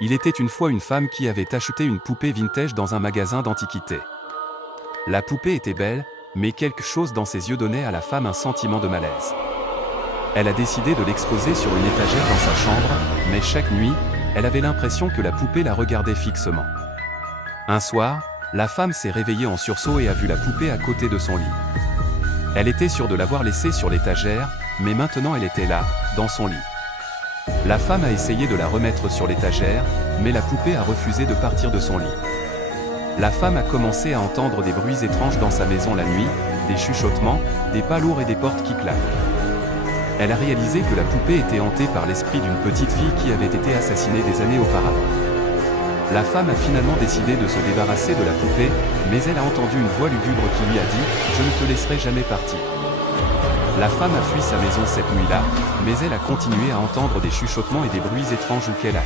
Il était une fois une femme qui avait acheté une poupée vintage dans un magasin d'antiquités. La poupée était belle, mais quelque chose dans ses yeux donnait à la femme un sentiment de malaise. Elle a décidé de l'exposer sur une étagère dans sa chambre, mais chaque nuit, elle avait l'impression que la poupée la regardait fixement. Un soir, la femme s'est réveillée en sursaut et a vu la poupée à côté de son lit. Elle était sûre de l'avoir laissée sur l'étagère, mais maintenant elle était là, dans son lit. La femme a essayé de la remettre sur l'étagère, mais la poupée a refusé de partir de son lit. La femme a commencé à entendre des bruits étranges dans sa maison la nuit, des chuchotements, des pas lourds et des portes qui claquent. Elle a réalisé que la poupée était hantée par l'esprit d'une petite fille qui avait été assassinée des années auparavant. La femme a finalement décidé de se débarrasser de la poupée, mais elle a entendu une voix lugubre qui lui a dit « Je ne te laisserai jamais partir ». La femme a fui sa maison cette nuit-là, mais elle a continué à entendre des chuchotements et des bruits étranges où qu'elle aille.